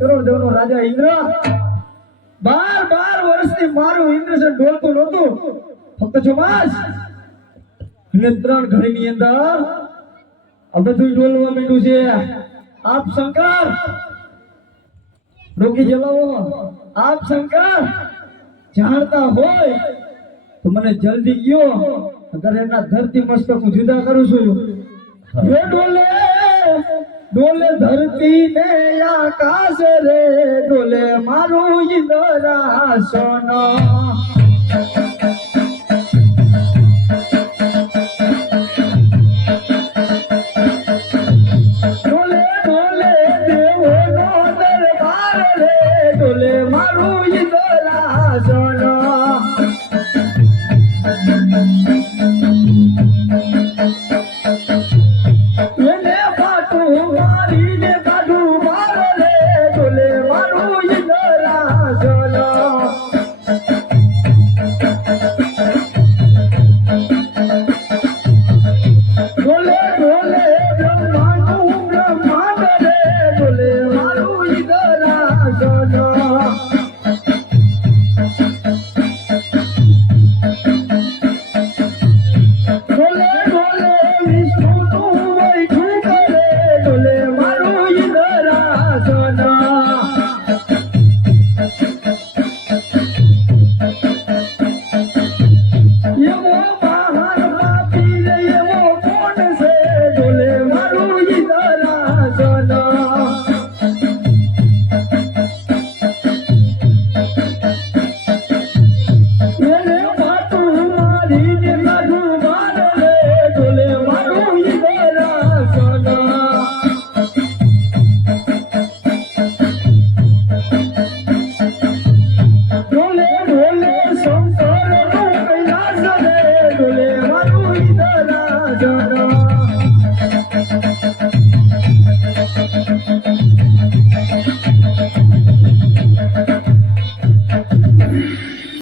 કરોડ દેવનો રાજા ઇન્દ્ર. બાર બાર વર્ષથી મારું ઇન્દ્રસન ડોલતું નહોતું. ફક્ત છો માસ અને ત્રણ ઘડીની અંદર આ બધું ડોલવા માંડ્યું છે. આપ શંકર રોકી જલાવો. આપ શંકર જાણતા હોય તો મને જલ્દી ગયો અગર એના ધરતી મસ્તક હું જુદા કરું છું. હે. ડોલે ડોલે ધરતી ને આકાશ રે ડોલે મારું ઇન્દ્રા સોનો. Música